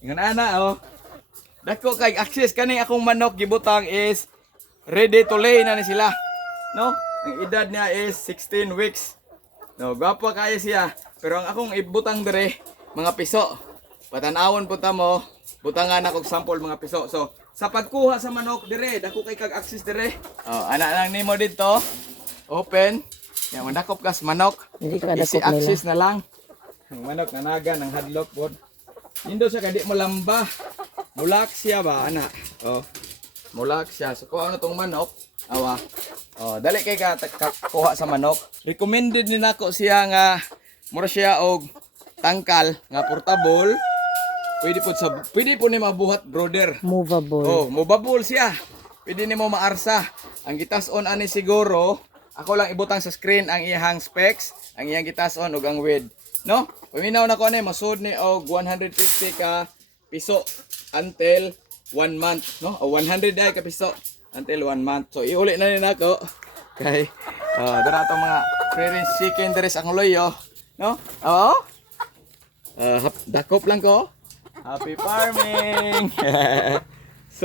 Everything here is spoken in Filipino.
Ingon ana oh. Dako kay access kani akong manok gibutang is ready to lay na ni sila. No? Ang edad niya is 16 weeks. No, gwapo kaya siya. Pero ang akong ibutang dire mga piso. Patanawon punta mo, butangan ako sample mga piso. So, sa pagkuha sa manok dire, dako kay kag access dire. Oh, ana lang nimo dito. Open. Yan mandakop kas manok. Hindi ka Easy dakop nila. access na lang. Ang manok nanaga ng hadlock pod. Indo siya kay di mo lamba. Mulak siya ba ana? Oh. Mulak siya. So kuha na tong manok. Awa. Oh, dali kay ka kuha sa manok. Recommended ni nako siya nga mura siya og tangkal nga portable. Pwede po ni mabuhat brother. Movable. Oh, movable siya. Pwede nimo maarsa. Ang gitas-on ani siguro, ako lang ibutang sa screen ang iyang specs, ang iyang gitas-on ug ang width, no? Paminaw na ko ani masud ni og 150 ka piso until 1 month, no? O 100 ay ka piso until 1 month. So iuli na ni nako. Kay dara to mga free-range chicken dere sa akong loyo, no? Oo. Dakop lang ko. Happy farming!